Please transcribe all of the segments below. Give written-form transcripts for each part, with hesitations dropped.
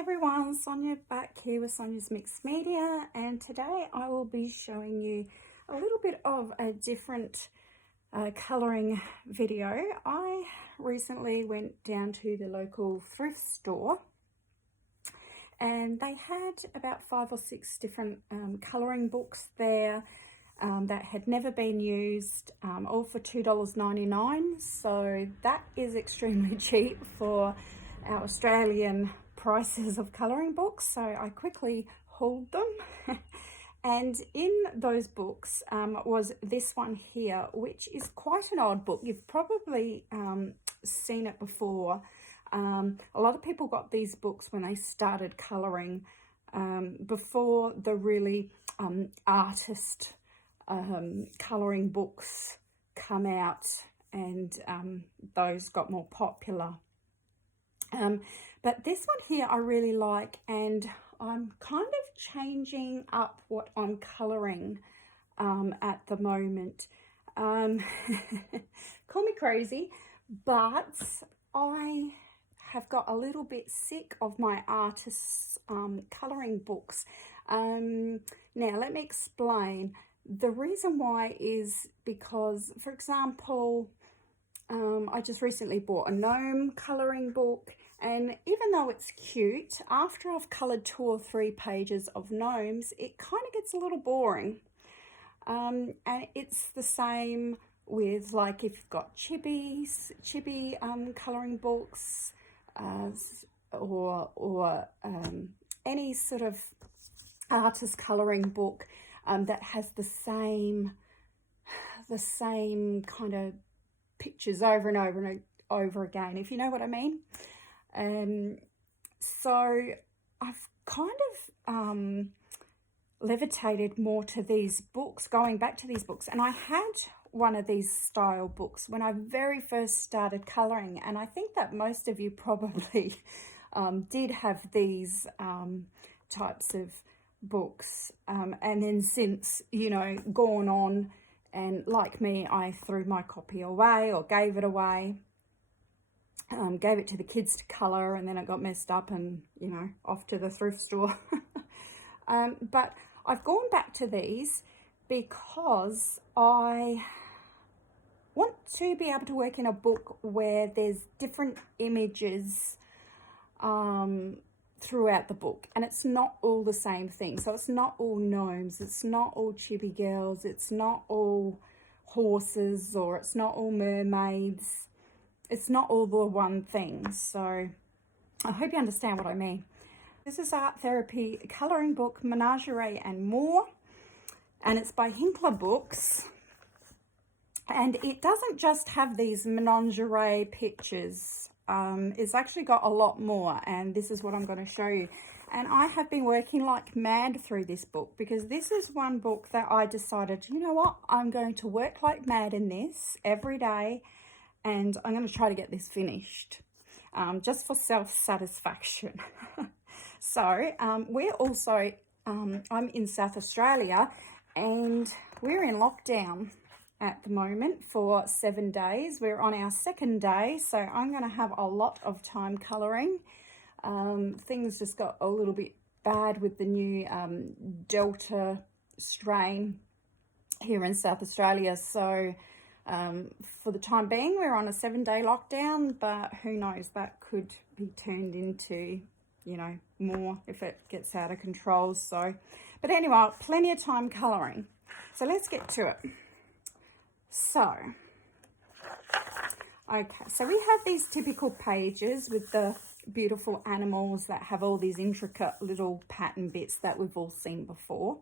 everyone, Sonya back here with Sonya's Mixed Media, and today I will be showing you a little bit of a different colouring video. I recently went down to the local thrift store and they had about 5 or 6 different colouring books there that had never been used, all for $2.99, so that is extremely cheap for our Australian prices of colouring books. So I quickly hauled them and in those books was this one here, which is quite an odd book. You've probably seen it before. A lot of people got these books when they started colouring before the really artist colouring books come out, and those got more popular. But this one here I really like, and I'm kind of changing up what I'm colouring at the moment. Call me crazy, but I have got a little bit sick of my artists' colouring books. Now let me explain. The reason why is because, for example, I just recently bought a gnome colouring book, and even though it's cute, after I've coloured 2 or 3 pages of gnomes, it kind of gets a little boring. And it's the same with, like, if you've got chibi colouring books, or any sort of artist colouring book that has the same kind of pictures over and over and over again, if you know what I mean. So I've kind of levitated more to these books, going back to these books, and I had one of these style books when I very first started colouring, and I think that most of you probably did have these types of books, and then since, you know, gone on, and like me, I threw my copy away or gave it away, gave it to the kids to colour, and then it got messed up and, you know, off to the thrift store. But I've gone back to these because I want to be able to work in a book where there's different images throughout the book, and it's not all the same thing. So it's not all gnomes, it's not all chibi girls, it's not all horses, or it's not all mermaids. It's not all the one thing. So I hope you understand what I mean. This is Art Therapy colouring book, Menagerie and More, and it's by Hinkler Books. And it doesn't just have these menagerie pictures. It's actually got a lot more, and this is what I'm going to show you. And I have been working like mad through this book, because this is one book that I decided, you know what, I'm going to work like mad in this every day, and I'm going to try to get this finished, just for self-satisfaction. So we're also, I'm in South Australia, and we're in lockdown at the moment for 7 days. We're on our 2nd day, so I'm going to have a lot of time colouring. Things just got a little bit bad with the new Delta strain here in South Australia, so for the time being we're on a 7-day lockdown, but who knows, that could be turned into, you know, more if it gets out of control. So, but anyway, plenty of time colouring, so let's get to it. So, okay, so we have these typical pages with the beautiful animals that have all these intricate little pattern bits that we've all seen before.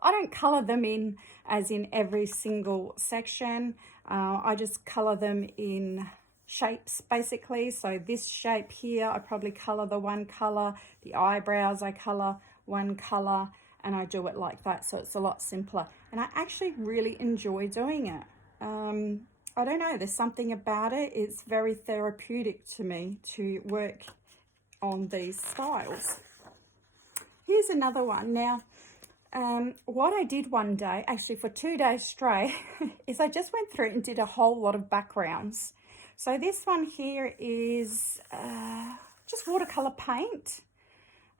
I don't colour them in as in every single section. I just colour them in shapes, basically. So this shape here, I probably colour the one colour. The eyebrows, I colour one colour, and I do it like that, so it's a lot simpler. And I actually really enjoy doing it. I don't know, there's something about it. It's very therapeutic to me to work on these styles. Here's another one. Now, what I did one day, actually for 2 days straight, is I just went through and did a whole lot of backgrounds. So this one here is just watercolour paint.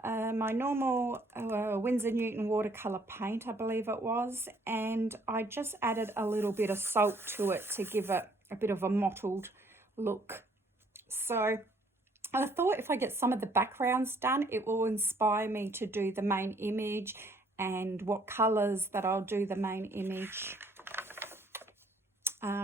My normal Windsor Newton watercolour paint, I believe it was, and I just added a little bit of salt to it to give it a bit of a mottled look. So I thought if I get some of the backgrounds done, it will inspire me to do the main image and what colours that I'll do the main image.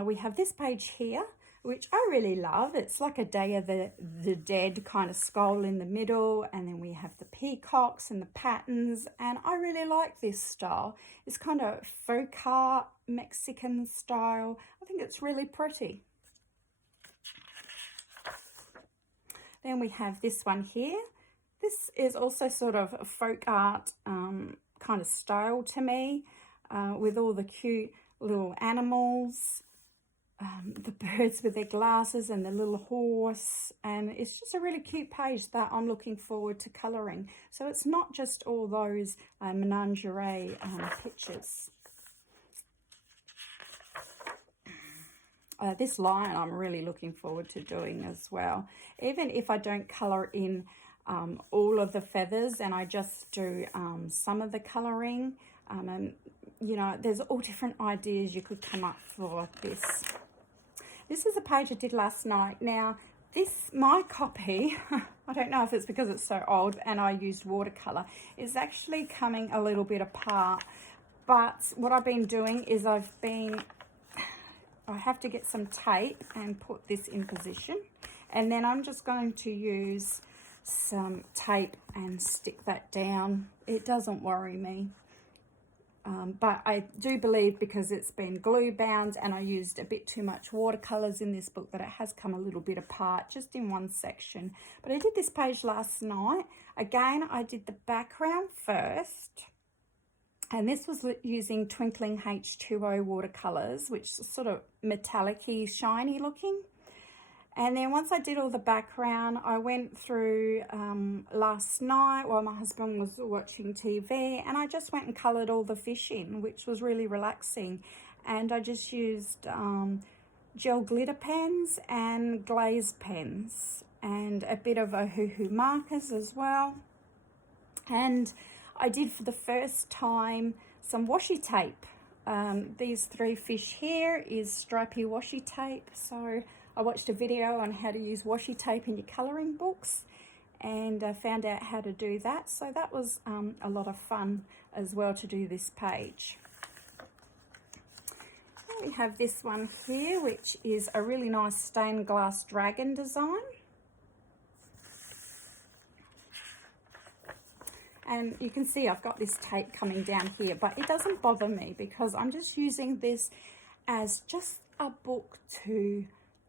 We have this page here, which I really love. It's like a Day of the Dead kind of skull in the middle, and then we have the peacocks and the patterns, and I really like this style. It's kind of folk art, Mexican style. I think it's really pretty. Then we have this one here. This is also sort of a folk art kind of style to me, with all the cute little animals. The birds with their glasses and the little horse, and it's just a really cute page that I'm looking forward to colouring. So it's not just all those menagerie pictures. This lion I'm really looking forward to doing as well. Even if I don't colour in all of the feathers and I just do some of the colouring, and you know, there's all different ideas you could come up for this. This is a page I did last night. Now, my copy, I don't know if it's because it's so old and I used watercolour, is actually coming a little bit apart. But what I've been doing is I have to get some tape and put this in position. And then I'm just going to use some tape and stick that down. It doesn't worry me. But I do believe because it's been glue bound and I used a bit too much watercolours in this book that it has come a little bit apart just in one section. But I did this page last night. Again, I did the background first. And this was using Twinkling H20 watercolours, which is sort of metallic-y, shiny looking. And then once I did all the background, I went through last night while my husband was watching TV, and I just went and coloured all the fish in, which was really relaxing. And I just used gel glitter pens and Glaze pens and a bit of Ohuhu markers as well. And I did for the first time some washi tape. These three fish here is stripy washi tape, so I watched a video on how to use washi tape in your colouring books and found out how to do that. So that was a lot of fun as well to do this page. Then we have this one here, which is a really nice stained glass dragon design. And you can see I've got this tape coming down here, but it doesn't bother me because I'm just using this as just a book to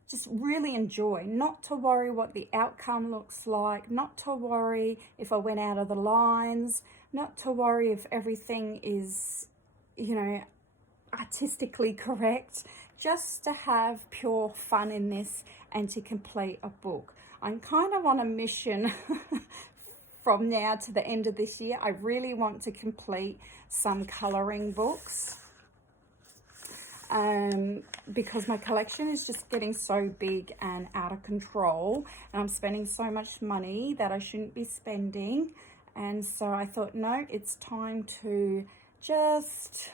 just really enjoy, not to worry what the outcome looks like, not to worry if I went out of the lines, not to worry if everything is, you know, artistically correct, just to have pure fun in this and to complete a book. I'm kind of on a mission from now to the end of this year. I really want to complete some colouring books. Because my collection is just getting so big and out of control, and I'm spending so much money that I shouldn't be spending. And so I thought, no, it's time to just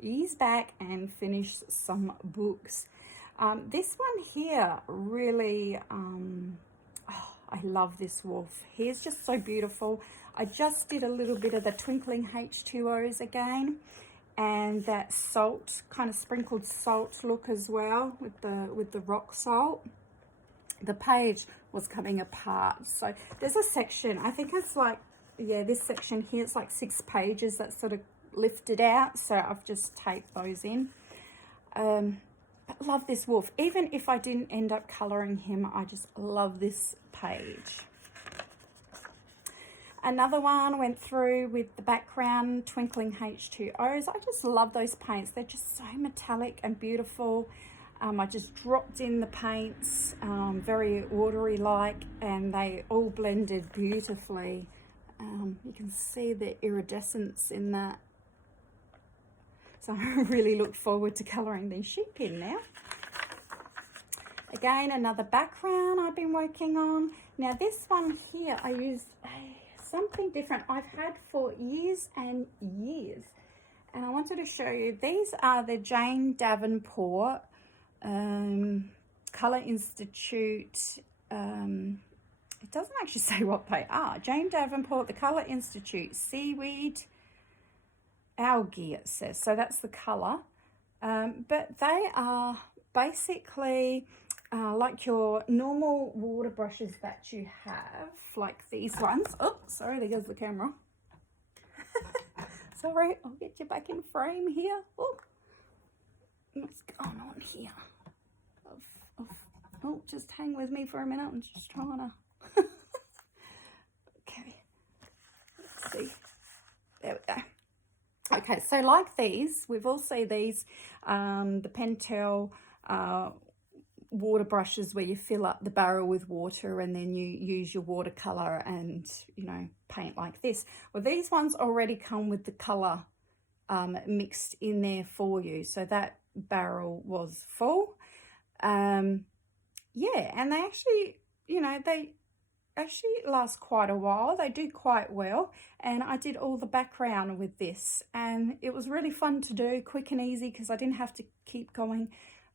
ease back and finish some books. This one here really, I love this wolf. He is just so beautiful. I just did a little bit of the Twinkling H20s again, and that salt, kind of sprinkled salt look as well with the rock salt. The page was coming apart. So there's a section, I think it's like, yeah, this section here, it's like 6 pages that sort of lifted out. So I've just taped those in. But love this wolf. Even if I didn't end up colouring him, I just love this page. Another one went through with the background Twinkling H20s. I just love those paints. They're just so metallic and beautiful. I just dropped in the paints, very watery like, and they all blended beautifully. You can see the iridescence in that. So I really look forward to colouring these sheep in now. Again, another background I've been working on. Now this one here, I used something different I've had for years and years. And I wanted to show you, these are the Jane Davenport Colour Institute. It doesn't actually say what they are. Jane Davenport, the Colour Institute, Seaweed Algae, it says. So that's the colour. But they are basically like your normal water brushes that you have, like these ones. Oh, sorry, there goes the camera. Sorry, I'll get you back in frame here. Oh, what's going on here? Oh, just hang with me for a minute. I'm just trying to. Okay, let's see. There we go. Okay, so like these, we've all seen these, the Pentel water brushes where you fill up the barrel with water and then you use your watercolor and, you know, paint like this. Well, these ones already come with the color mixed in there for you. So that barrel was full. Yeah, and they actually, you know, they actually last quite a while. They do quite well. And I did all the background with this and it was really fun to do, quick and easy, because I didn't have to keep going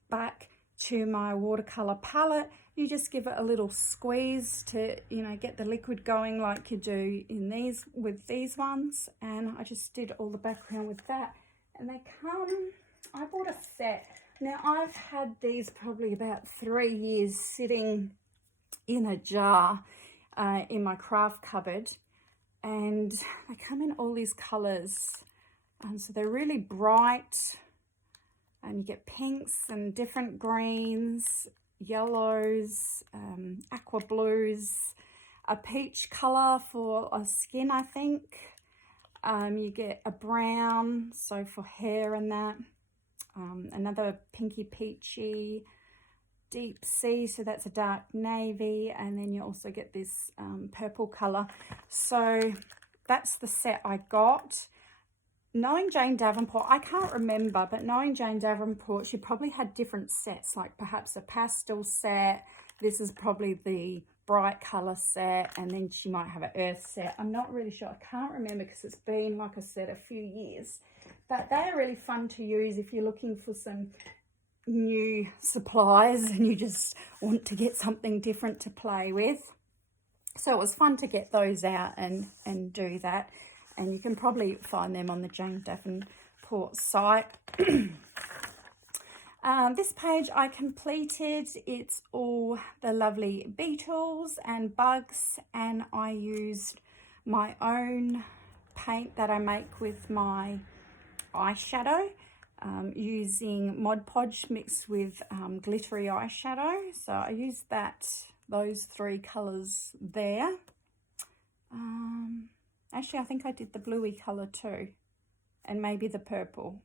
back to my watercolor palette. You just give it a little squeeze to, you know, get the liquid going like you do in these with these ones. And I just did all the background with that. And they come, I bought a set. Now I've had these probably about 3 years sitting in a jar in my craft cupboard, and they come in all these colors. So they're really bright. And you get pinks and different greens, yellows, aqua blues, a peach colour for a skin, I think. You get a brown, so for hair and that. Another pinky peachy, deep sea, so that's a dark navy. And then you also get this purple colour. So that's the set I got. Knowing Jane Davenport, I can't remember, but knowing Jane Davenport, she probably had different sets, like perhaps a pastel set. This is probably the bright colour set, and then she might have an earth set. I'm not really sure. I can't remember because it's been, like I said, a few years. But they're really fun to use if you're looking for some new supplies and you just want to get something different to play with. So it was fun to get those out and do that. And you can probably find them on the Jane Davenport site. This page I completed. It's all the lovely beetles and bugs, and I used my own paint that I make with my eyeshadow, using Mod Podge mixed with glittery eyeshadow. So I used those 3 colours there. Actually, I think I did the bluey colour too, and maybe the purple.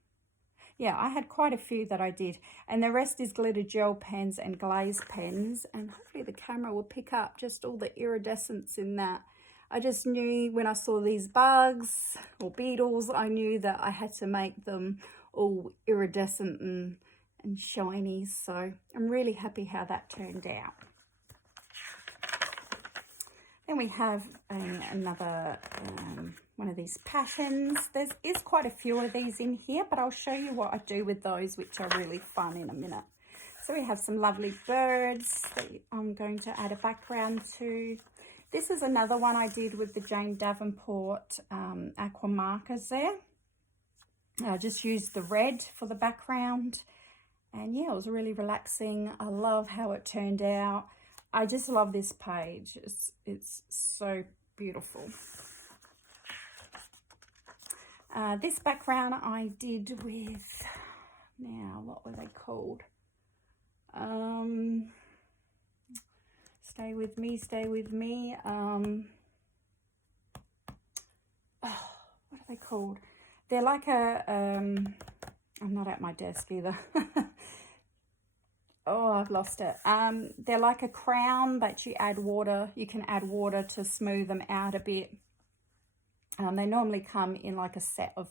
Yeah, I had quite a few that I did, and the rest is glitter gel pens and glaze pens, and hopefully the camera will pick up just all the iridescence in that. I just knew when I saw these bugs or beetles, I knew that I had to make them all iridescent and shiny, so I'm really happy how that turned out. Then we have another one of these patterns. There is quite a few of these in here, but I'll show you what I do with those, which are really fun, in a minute. So we have some lovely birds that I'm going to add a background to. This is another one I did with the Jane Davenport aqua markers there. I just used the red for the background. And yeah, it was really relaxing. I love how it turned out. I just love this page. It's so beautiful. This background I did with, now what were they called? Stay with me, stay with me. Oh, what are they called? They're like a, I'm not at my desk either. Oh, I've lost it. They're like a crown, but you add water. You can add water to smooth them out a bit. They normally come in like a set of,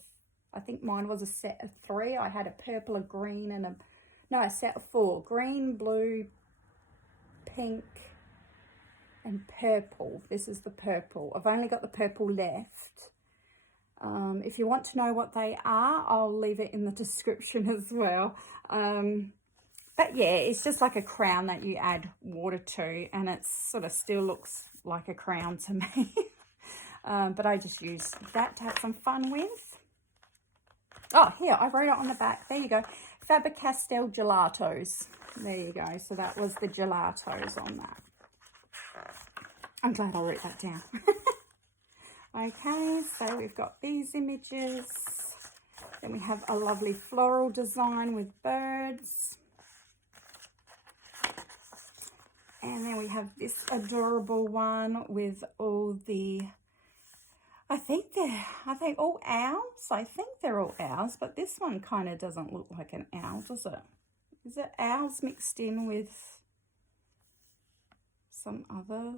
I think mine was a set of 3. I had a purple, a green, and a set of 4. Green, blue, pink and purple. This is the purple. I've only got the purple left. If you want to know what they are, I'll leave it in the description as well. But yeah, it's just like a crown that you add water to, and it sort of still looks like a crown to me. But I just used that to have some fun with. Oh, here, I wrote it on the back. There you go. Faber-Castell Gelatos. There you go. So that was the gelatos on that. I'm glad I wrote that down. Okay, so we've got these images. Then we have a lovely floral design with birds. And then we have this adorable one with all the, I think all owls. I think they're all owls, but this one kind of doesn't look like an owl, does it? Is it owls mixed in with some other?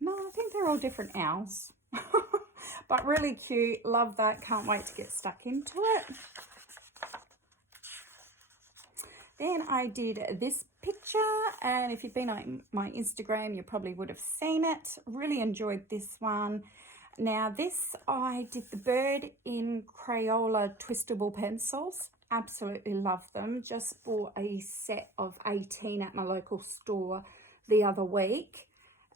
No, I think they're all different owls. But really cute. Love that. Can't wait to get stuck into it. Then I did this picture, and if you've been on my Instagram, you probably would have seen it. Really enjoyed this one. Now this, I did the bird in Crayola twistable pencils. Absolutely love them. Just bought a set of 18 at my local store the other week,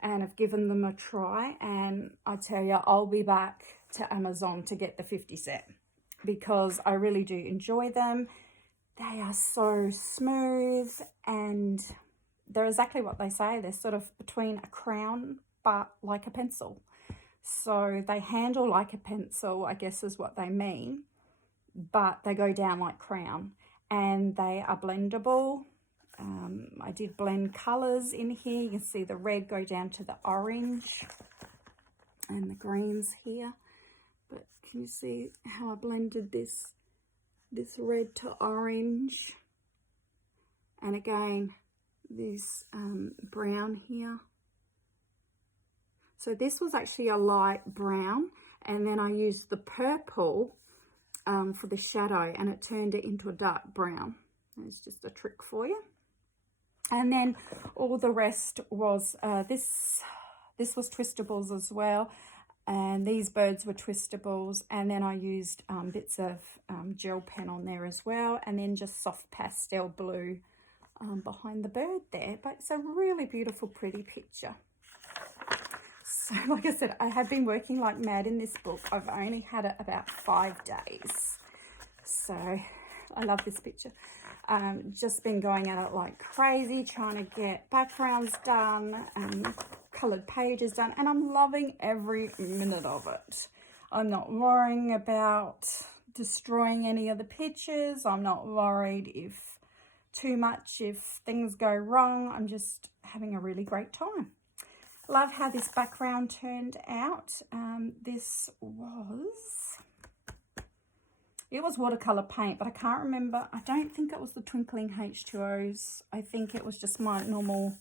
and I've given them a try, and I tell you, I'll be back to Amazon to get the 50 set because I really do enjoy them. They are so smooth, and they're exactly what they say. They're sort of between a crown but like a pencil. So they handle like a pencil, I guess is what they mean, but they go down like crown, and they are blendable. I did blend colours in here. You can see the red go down to the orange and the greens here. But can you see how I blended this red to orange? And again, this brown here. So this was actually a light brown, and then I used the purple for the shadow, and it turned it into a dark brown. It's just a trick for you. And then all the rest was, this was twistables as well. And these birds were twistables. And then I used bits of gel pen on there as well. And then just soft pastel blue behind the bird there. But it's a really beautiful, pretty picture. So like I said, I have been working like mad in this book. I've only had it about 5 days. So I love this picture. Just been going at it like crazy, trying to get backgrounds done and coloured pages done, and I'm loving every minute of it. I'm not worrying about destroying any of the pictures. I'm not worried if things go wrong. I'm just having a really great time. Love how this background turned out. It was watercolour paint, but I can't remember. I don't think it was the Twinkling H20s. I think it was just my normal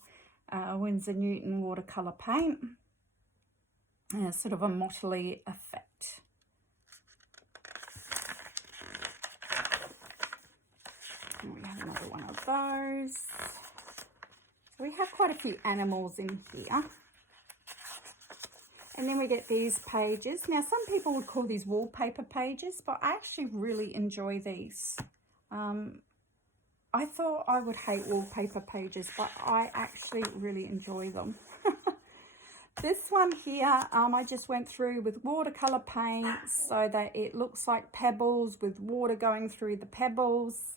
Windsor Newton watercolour paint. And it's sort of a mottly effect. And we have another one of those. So we have quite a few animals in here. And then we get these pages. Now, some people would call these wallpaper pages, but I actually really enjoy these. I thought I would hate wallpaper pages, but I actually really enjoy them. This one here, I just went through with watercolor paint so that it looks like pebbles with water going through the pebbles.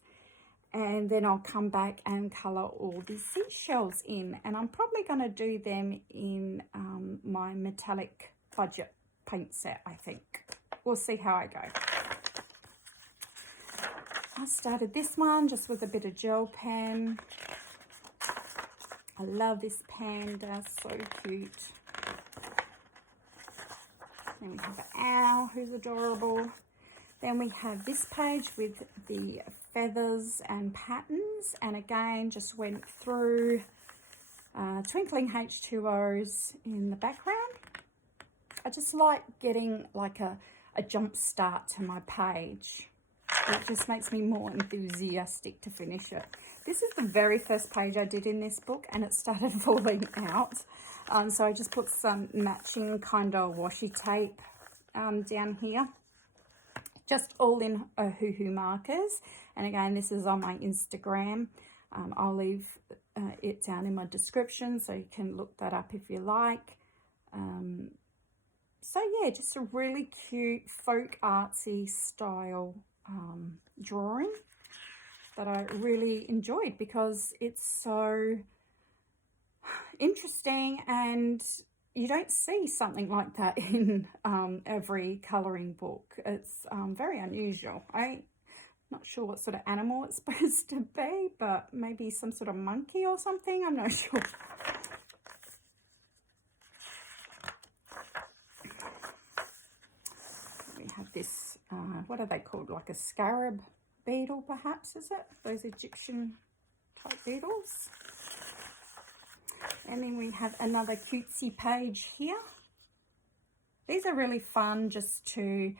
And then I'll come back and colour all these seashells in. And I'm probably going to do them in my metallic budget paint set, I think. We'll see how I go. I started this one just with a bit of gel pen. I love this panda, so cute. Then we have an owl who's adorable. Then we have this page with the feathers and patterns, and again just went through Twinkling H20s in the background. I just like getting like a jump start to my page. it just makes me more enthusiastic to finish it. This is the very first page I did in this book, and it started falling out. So I just put some matching kind of washi tape down here, just all in hoo-hoo markers. And again, this is on my Instagram. I'll leave it down in my description, so you can look that up if you like. So yeah, just a really cute folk artsy style drawing that I really enjoyed, because it's so interesting, and you don't see something like that in every colouring book. It's very unusual. I'm not sure what sort of animal it's supposed to be, but maybe some sort of monkey or something. I'm not sure. We have this, what are they called? Like a scarab beetle, perhaps, is it? Those Egyptian type beetles. And then we have another cutesy page here. These are really fun just to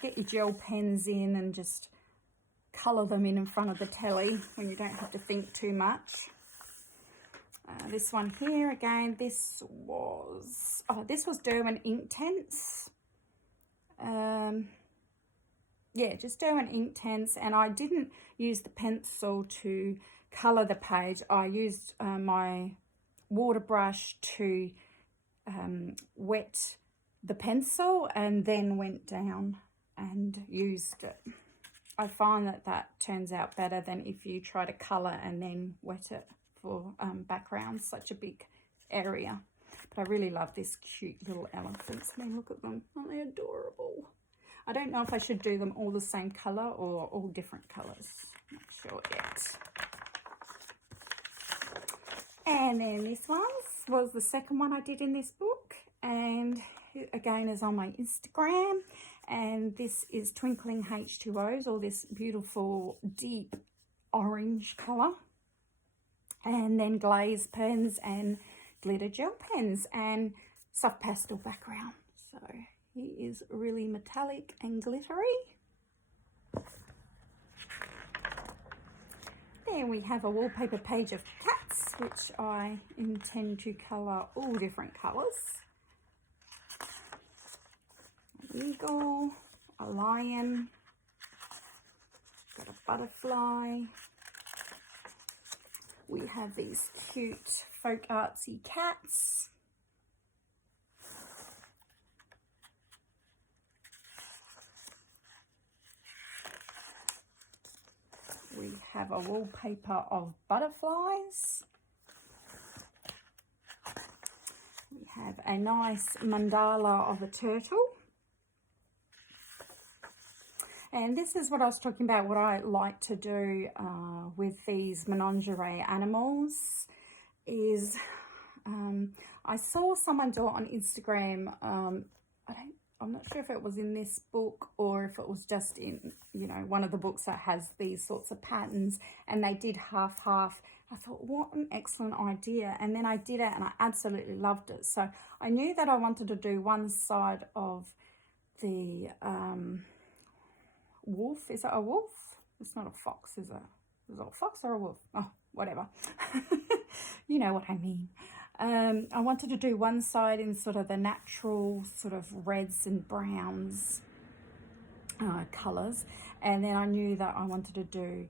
get your gel pens in and just colour them in front of the telly when you don't have to think too much. This one here, again, this was Derwent inktense. Yeah, just Derwent inktense, and I didn't use the pencil to colour the page. I used my water brush to wet the pencil and then went down and used it. I find that that turns out better than if you try to colour and then wet it for background, such a big area. But I really love this cute little elephants. I mean, look at them. Aren't they adorable? I don't know if I should do them all the same colour or all different colours. Not sure yet. And then this one was the second one I did in this book, and it again is on my Instagram. And this is Twinkling H20s, all this beautiful deep orange colour. And then Glaze pens and glitter gel pens and soft pastel background. So he is really metallic and glittery. Then we have a wallpaper page of cats, which I intend to colour all different colours. An eagle, a lion, got a butterfly. We have these cute folk artsy cats. We have a wallpaper of butterflies. We have a nice mandala of a turtle. And this is what I was talking about, what I like to do with these menagerie animals is, I saw someone do it on Instagram. I'm not sure if it was in this book or if it was just in, you know, one of the books that has these sorts of patterns, and they did half-half. I thought, what an excellent idea. And then I did it and I absolutely loved it. So I knew that I wanted to do one side of the wolf. Is it a wolf? It's not a fox, is it? Is it a fox or a wolf? Oh, whatever. You know what I mean. I wanted to do one side in sort of the natural sort of reds and browns colours, and then I knew that I wanted to do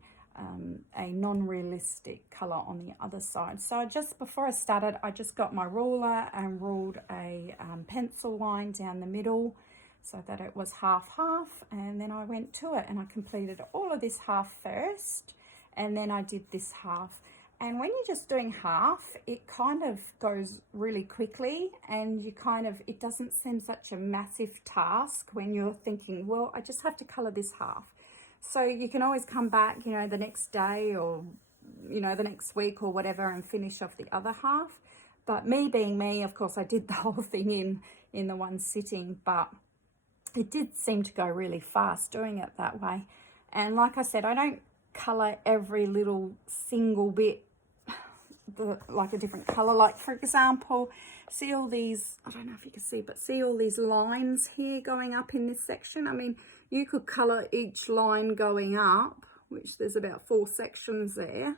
a non-realistic colour on the other side. So just before I started, I just got my ruler and ruled a pencil line down the middle so that it was half-half, and then I went to it and I completed all of this half first, and then I did this half. And when you're just doing half, it kind of goes really quickly, and you kind of, it doesn't seem such a massive task when you're thinking, well, I just have to colour this half. So you can always come back, you know, the next day or, you know, the next week or whatever and finish off the other half. But me being me, of course, I did the whole thing in the one sitting, but it did seem to go really fast doing it that way. And like I said, I don't colour every little single bit like a different color. Like for example, see all these, I don't know if you can see, but see all these lines here going up in this section. I mean, you could color each line going up, which there's about 4 sections there,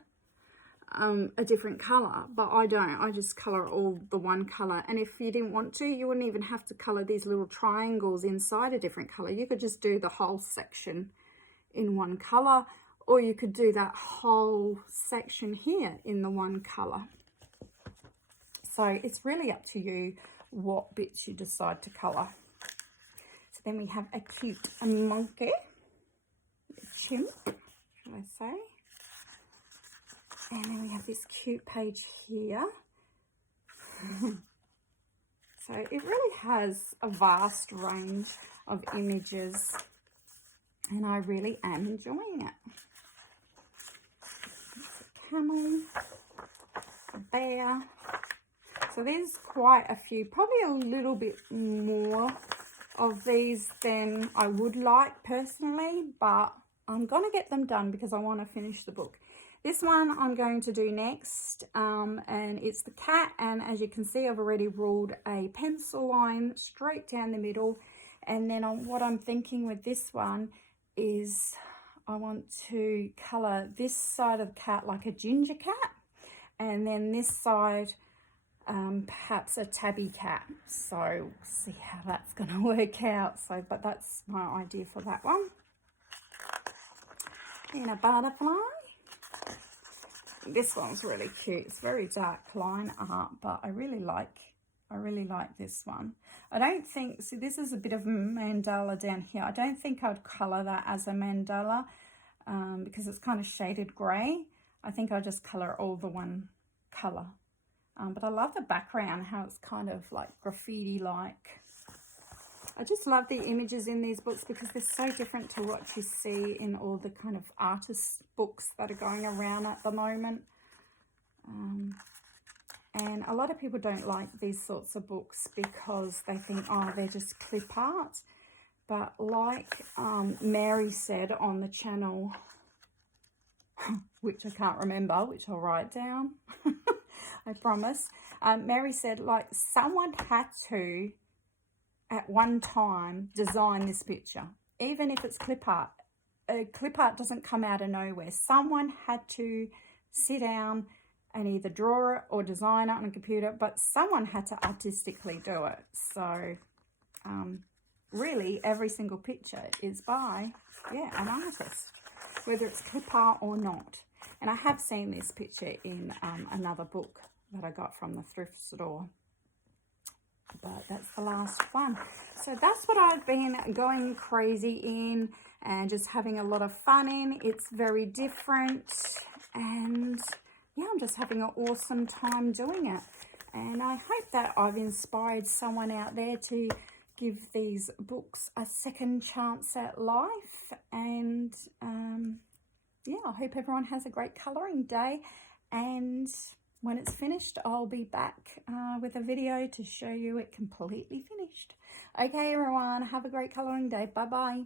a different color, but I don't. I just color all the one color. And if you didn't want to, you wouldn't even have to color these little triangles inside a different color. You could just do the whole section in one color, or you could do that whole section here in the one color. So it's really up to you what bits you decide to color. So then we have a cute monkey, a chimp, shall I say. And then we have this cute page here. So it really has a vast range of images, and I really am enjoying it. It's a camel, a bear. So there's quite a few, probably a little bit more of these than I would like personally, but I'm going to get them done because I want to finish the book. This one I'm going to do next, and it's the cat, and as you can see, I've already ruled a pencil line straight down the middle. And then what I'm thinking with this one is I want to colour this side of the cat like a ginger cat, and then this side perhaps a tabby cat. So we'll see how that's going to work out. So, but that's my idea for that one. And a butterfly. This one's really cute. It's very dark line art, but I really like this one. I don't think, see, this is a bit of a mandala down here. I don't think I'd colour that as a mandala because it's kind of shaded grey. I think I'll just colour all the one colour. But I love the background, how it's kind of like graffiti-like. I just love the images in these books because they're so different to what you see in all the kind of artist books that are going around at the moment. And a lot of people don't like these sorts of books because they think, oh, they're just clip art. But like Mary said on the channel, which I can't remember, which I'll write down, I promise. Mary said, like, someone had to, at one time, design this picture. Even if it's clip art. Clip art doesn't come out of nowhere. Someone had to sit down and either draw it or design it on a computer, but someone had to artistically do it. So, really, every single picture is by, yeah, an artist, whether it's clip art or not. And I have seen this picture in another book that I got from the thrift store. But that's the last one. So that's what I've been going crazy in and just having a lot of fun in. It's very different, and yeah, I'm just having an awesome time doing it. And I hope that I've inspired someone out there to give these books a second chance at life. And yeah, I hope everyone has a great colouring day. And when it's finished, I'll be back with a video to show you it completely finished. Okay, everyone, have a great colouring day. Bye-bye.